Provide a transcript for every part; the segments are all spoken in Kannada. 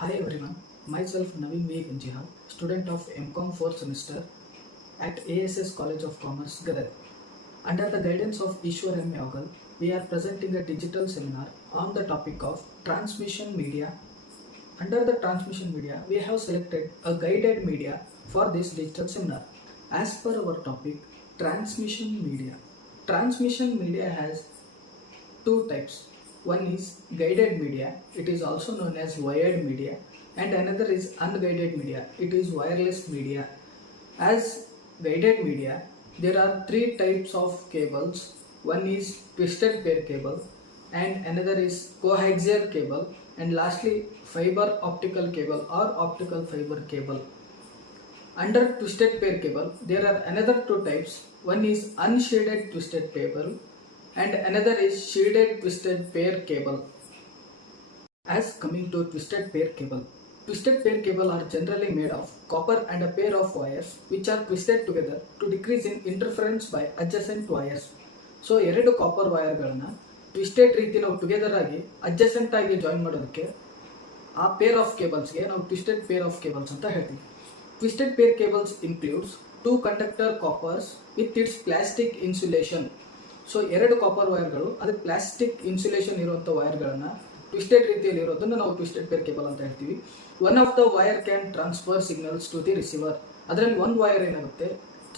Hi everyone, myself Naveen V. Gunjihal, student of MCOM 4th semester at ASS College of Commerce, Gadag. Under the guidance of Ishwar M. Yagal, we are presenting a digital seminar on the topic of transmission media. Under the transmission media, we have selected a guided media for this digital seminar. As per our topic, transmission media. Transmission media has two types. One is guided media, it is also known as wired media, and another is unguided media, it is wireless media. As guided media, there are three types of cables. One is twisted pair cable, and another is coaxial cable, and lastly fiber optical cable or optical fiber cable. Under twisted pair cable, there are another two types. One is unshaded twisted cable and another is shaded twisted pair cable. As coming to twisted pair cable. Twisted pair cable are generally made of copper and a pair of wires which are twisted together to decrease in interference by adjacent wires. So ಎರಡು ಕಾಪರ್ ವೈರ್ಗಳನ್ನ ಟ್ವಿಸ್ಟೆಡ್ ರೀತಿ ನಾವು ಟುಗೆದರ್ ಆಗಿ ಅಡ್ಜಸೆಂಟ್ ಆಗಿ ಜಾಯಿನ್ ಮಾಡೋದಕ್ಕೆ ಆ ಪೇರ್ ಆಫ್ ಕೇಬಲ್ಸ್ಗೆ ನಾವು ಟ್ವಿಸ್ಟೆಡ್ ಪೇರ್ ಆಫ್ ಕೇಬಲ್ಸ್ ಅಂತ ಹೇಳ್ತೀವಿ. Twisted peer cables includes two conductor coppers with its plastic insulation. So ಎರಡು ಕಾಪರ್ ವೈರ್ಗಳು ಅದಕ್ಕೆ ಪ್ಲಾಸ್ಟಿಕ್ ಇನ್ಸುಲೇಷನ್ ಇರುವಂಥ ವೈರ್ಗಳನ್ನು ಟ್ವಿಸ್ಟೆಡ್ ರೀತಿಯಲ್ಲಿ ಇರೋದನ್ನು ನಾವು ಟ್ವಿಸ್ಟೆಡ್ ಪೇರ್ ಕೇಬಲ್ ಅಂತ ಹೇಳ್ತೀವಿ. One of the wire can transfer signals to the receiver. ಅದರಲ್ಲಿ ಒಂದು ವೈರ್ ಏನಾಗುತ್ತೆ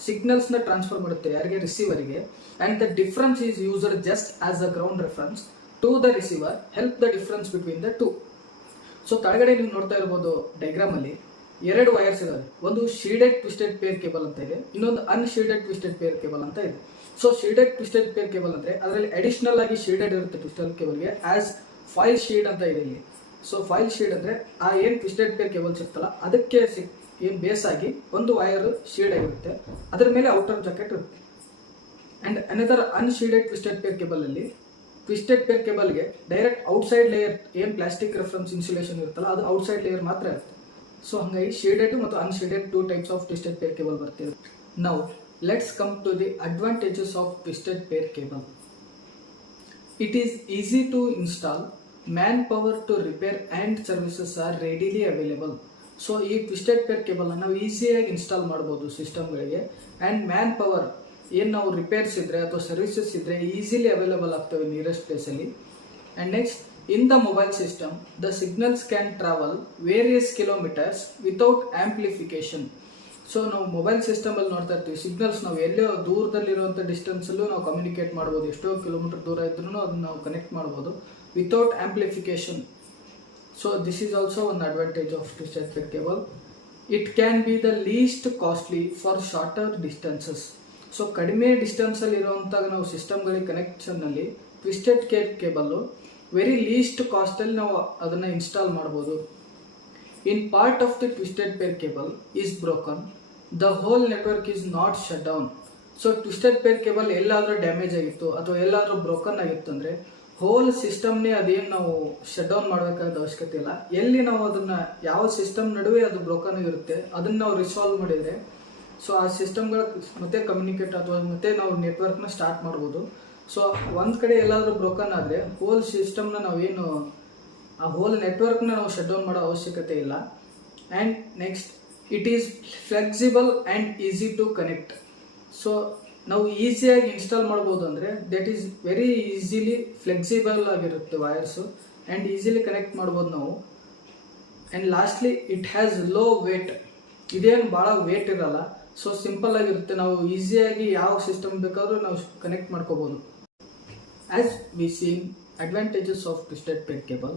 ಸಿಗ್ನಲ್ಸ್ನ ಟ್ರಾನ್ಸ್ಫರ್ ಮಾಡುತ್ತೆ ಯಾರಿಗೆ, ರಿಸೀವರ್ಗೆ. And the difference is user just as a ground reference to the receiver, help the difference between the two. So ಕೆಳಗಡೆ ನೀವು ನೋಡ್ತಾ ಇರ್ಬೋದು ಡೈಗ್ರಾಮಲ್ಲಿ ಎರಡು ವೈರ್ಸ್ ಇದಾವೆ. ಒಂದು ಶೀಡೆಡ್ ಟ್ವಿಸ್ಟೆಡ್ ಪೇರ್ ಕೇಬಲ್ ಅಂತ ಇದೆ, ಇನ್ನೊಂದು ಅನ್ಶೀಡೆಡ್ ಟ್ವಿಸ್ಟೆಡ್ ಪೇರ್ ಕೇಬಲ್ ಅಂತ ಇದೆ. ಸೊ ಶೀಡೆಡ್ ಟ್ವಿಸ್ಟೆಡ್ ಪೇರ್ ಕೇಬಲ್ ಅಂದರೆ ಅದರಲ್ಲಿ ಅಡಿಷನಲ್ ಆಗಿ ಶೀಡೆಡ್ ಇರುತ್ತೆ ಟ್ವಿಸ್ಟೆಡ್ ಕೇಬಲ್ಗೆ, ಆಸ್ ಫೈಲ್ ಶೀಡ್ ಅಂತ ಇದೆ ಇಲ್ಲಿ. ಸೊ ಫೈಲ್ ಶೀಡ್ ಅಂದರೆ ಆ ಏನು ಟ್ವಿಸ್ಟೆಡ್ ಪೇರ್ ಕೇಬಲ್ಸ್ ಇರ್ತಲ್ಲ ಅದಕ್ಕೆ ಏನು ಬೇಸ್ ಆಗಿ ಒಂದು ವೈರ್ ಶೀಡ್ ಆಗಿರುತ್ತೆ, ಅದರ ಮೇಲೆ ಔಟರ್ ಜಾಕೆಟ್ ಇರುತ್ತೆ. And another unshielded twisted pair cable ಅಲ್ಲಿ ಟ್ವಿಸ್ಟೆಡ್ ಪೇರ್ ಕೇಬಲ್ಗೆ ಡೈರೆಕ್ಟ್ ಔಟ್ಸೈಡ್ ಲೇಯರ್ ಏನು ಪ್ಲಾಸ್ಟಿಕ್ ರೆಫರೆನ್ಸ್ ಇನ್ಸುಲೇಷನ್ ಇರುತ್ತಲ್ಲ ಅದು ಔಟ್ಸೈಡ್ ಲೇಯರ್ ಮಾತ್ರ ಇರುತ್ತೆ. ಸೊ ಹಾಗಾಗಿ ಶೇಡೆಡ್ ಮತ್ತು unshielded two types of twisted pair cable ಬರ್ತಿದೆ. Now let's come to the advantages of twisted pair cable. It is easy to install, man power to repair and services are readily available. So ಈ ಟ್ವಿಸ್ಟೆಡ್ ಪೇರ್ ಕೇಬಲ್ನ ನಾವು ಈಸಿಯಾಗಿ ಇನ್ಸ್ಟಾಲ್ ಮಾಡ್ಬೋದು ಸಿಸ್ಟಮ್ಗಳಿಗೆ. ಆ್ಯಂಡ್ ಮ್ಯಾನ್ ಪವರ್ ಏನು ನಾವು ರಿಪೇರ್ಸ್ ಇದ್ದರೆ ಅಥವಾ ಸರ್ವಿಸಸ್ ಇದ್ದರೆ ಈಸಿಲಿ ಅವೈಲೇಬಲ್ ಆಗ್ತವೆ ನಿಯರೆಸ್ಟ್ ಪ್ಲೇಸಲ್ಲಿ. And next, in the mobile system, the signals can travel various kilometers without amplification. So ನಾವು ಮೊಬೈಲ್ ಸಿಸ್ಟಮಲ್ಲಿ ನೋಡ್ತಾ ಇರ್ತೀವಿ ಸಿಗ್ನಲ್ಸ್ ನಾವು ಎಲ್ಲೋ ದೂರದಲ್ಲಿರುವಂಥ ಡಿಸ್ಟೆನ್ಸಲ್ಲೂ ನಾವು ಕಮ್ಯುನಿಕೇಟ್ ಮಾಡ್ಬೋದು, ಎಷ್ಟೋ ಕಿಲೋಮೀಟರ್ ದೂರ ಇದ್ರೂ ಅದನ್ನು ನಾವು ಕನೆಕ್ಟ್ ಮಾಡ್ಬೋದು without amplification. So this is also one advantage of twisted pair cable. It can be the least costly for shorter distances. So ಕಡಿಮೆ ಡಿಸ್ಟೆನ್ಸಲ್ಲಿ ಇರುವಂಥ ನಾವು ಸಿಸ್ಟಮ್ಗಳಿಗೆ ಕನೆಕ್ಷನ್ನಲ್ಲಿ ಟ್ವಿಸ್ಟೆಡ್ ಕೇಬಲ್ಲು ವೆರಿ ಲೀಸ್ಟ್ ಕಾಸ್ಟಲ್ಲಿ ನಾವು ಅದನ್ನು ಇನ್ಸ್ಟಾಲ್ ಮಾಡ್ಬೋದು. In part of the twisted pair cable is broken, the whole network is not shut down. So twisted pair cable ಎಲ್ಲಾದರೂ ಡ್ಯಾಮೇಜ್ ಆಗಿತ್ತು ಅಥವಾ ಎಲ್ಲಾದರೂ ಬ್ರೋಕನ್ ಆಗಿತ್ತು ಅಂದರೆ ಹೋಲ್ ಸಿಸ್ಟಮ್ನೇ ಅದೇನು ನಾವು ಶಟ್ ಡೌನ್ ಮಾಡಬೇಕಾದ ಅವಶ್ಯಕತೆ ಇಲ್ಲ. ಎಲ್ಲಿ ನಾವು ಅದನ್ನು ಯಾವ ಸಿಸ್ಟಮ್ ನಡುವೆ ಅದು ಬ್ರೋಕನ್ ಆಗಿರುತ್ತೆ ಅದನ್ನು ನಾವು ರಿಸಾಲ್ವ್ ಮಾಡಿದರೆ ಸೊ ಆ ಸಿಸ್ಟಮ್ಗಳ ಮತ್ತೆ ಕಮ್ಯುನಿಕೇಟ್ ಅಥವಾ ಮತ್ತೆ ನಾವು ನೆಟ್ವರ್ಕ್ನ ಸ್ಟಾರ್ಟ್ ಮಾಡ್ಬೋದು. ಸೊ ಒಂದು ಕಡೆ ಎಲ್ಲಾದರೂ ಬ್ರೋಕನ್ ಆದರೆ ಹೋಲ್ ಸಿಸ್ಟಮ್ನ ನಾವೇನು ಆ ಹೋಲ್ ನೆಟ್ವರ್ಕ್ನ ನಾವು ಶಟ್ ಡೌನ್ ಮಾಡೋ ಅವಶ್ಯಕತೆ ಇಲ್ಲ. And next, it is flexible and easy to connect. So ನಾವು ಈಸಿಯಾಗಿ ಇನ್ಸ್ಟಾಲ್ ಮಾಡ್ಬೋದು ಅಂದರೆ that is very easily flexible ಆಗಿರುತ್ತೆ ವೈರ್ಸು ಆ್ಯಂಡ್ ಈಸಿಲಿ ಕನೆಕ್ಟ್ ಮಾಡ್ಬೋದು ನಾವು. And lastly, it has low weight. ಇದೇನು ಭಾಳ ವೇಟ್ ಇರಲ್ಲ, ಸೊ ಸಿಂಪಲ್ ಆಗಿರುತ್ತೆ, ನಾವು ಈಸಿಯಾಗಿ ಯಾವ ಸಿಸ್ಟಮ್ ಬೇಕಾದರೂ ನಾವು ಕನೆಕ್ಟ್ ಮಾಡ್ಕೋಬೋದು. As we see advantages of twisted pair cable,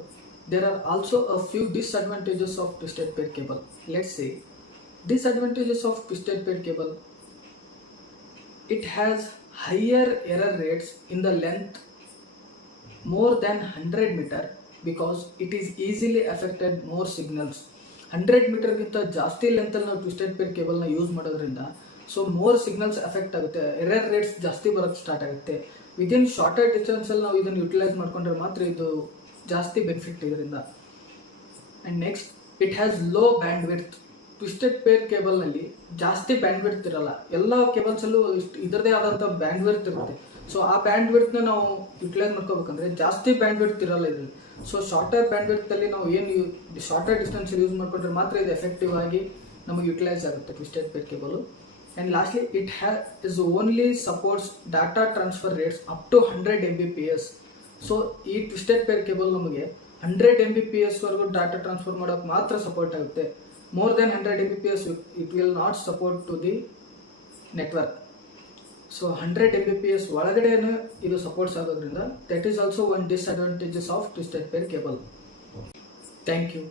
there are also a few disadvantages of twisted pair cable. Let's see. Disadvantages of twisted pair cable. It has higher error rates in the length more than 100 meter because it is easily affected more signals. 100 ಮೀಟರ್ಗಿಂತ ಜಾಸ್ತಿ ಲೆಂತಲ್ಲಿ ನಾವು ಟ್ವಿಸ್ಟೆಡ್ ಪೇರ್ ಕೇಬಲ್ನ ಯೂಸ್ ಮಾಡೋದ್ರಿಂದ ಸೊ ಮೋರ್ ಸಿಗ್ನಲ್ಸ್ ಎಫೆಕ್ಟ್ ಆಗುತ್ತೆ, ಎರರ್ ರೇಟ್ಸ್ ಜಾಸ್ತಿ ಬರೋಕ್ಕೆ ಸ್ಟಾರ್ಟ್ ಆಗುತ್ತೆ. ವಿದಿನ್ ಶಾರ್ಟರ್ ಡಿಸ್ಟೆನ್ಸಲ್ಲಿ ನಾವು ಇದನ್ನು ಯುಟಿಲೈಸ್ ಮಾಡ್ಕೊಂಡ್ರೆ ಮಾತ್ರ ಇದು ಜಾಸ್ತಿ ಬೆನಿಫಿಟ್ ಇದರಿಂದ. And next, it has low bandwidth. Twisted pair ಕೇಬಲ್ನಲ್ಲಿ ಜಾಸ್ತಿ ಬ್ಯಾಂಡ್ ವಿಡ್ತ್ ಇರಲ್ಲ, ಎಲ್ಲ ಕೇಬಲ್ಸಲ್ಲೂ ಇದರದೇ ಆದಂಥ ಬ್ಯಾಂಡ್ ವಿಡ್ತ್ ಇರುತ್ತೆ. ಸೊ ಆ ಬ್ಯಾಂಡ್ ವಿಡ್ತ್ನ ನಾವು ಯುಟಿಲೈಸ್ ಮಾಡ್ಕೋಬೇಕಂದ್ರೆ ಜಾಸ್ತಿ ಬ್ಯಾಂಡ್ ವಿಡ್ತ್ ಇರಲ್ಲ ಇದರಲ್ಲಿ. ಸೊ ಶಾರ್ಟರ್ ಬ್ಯಾಂಡ್ವಿಡ್ತಲ್ಲಿ ನಾವು ಏನು ಶಾರ್ಟರ್ ಡಿಸ್ಟೆನ್ಸ್ ಯೂಸ್ ಮಾಡಿಕೊಂಡ್ರೆ ಮಾತ್ರ ಇದು ಎಫೆಕ್ಟಿವ್ ಆಗಿ ನಮಗೆ ಯುಟಿಲೈಸ್ ಆಗುತ್ತೆ twisted pair cable. And lastly is only supports data transfer rates up to 100 Mbps. So ಈ ಟ್ವಿಸ್ಟೆಡ್ ಪೇರ್ ಕೇಬಲ್ ನಮಗೆ 100 Mbps ವರೆಗೂ ಡಾಟಾ ಟ್ರಾನ್ಸ್ಫರ್ ಮಾಡೋಕೆ ಮಾತ್ರ ಸಪೋರ್ಟ್ ಆಗುತ್ತೆ. More than 100 Mbps it will not support to the network. So 100 Mbps ಒಳಗಡೆನೂ ಇದು ಸಪೋರ್ಟ್ಸ್ ಆಗೋದ್ರಿಂದ that is also one disadvantages of twisted pair cable. Thank you.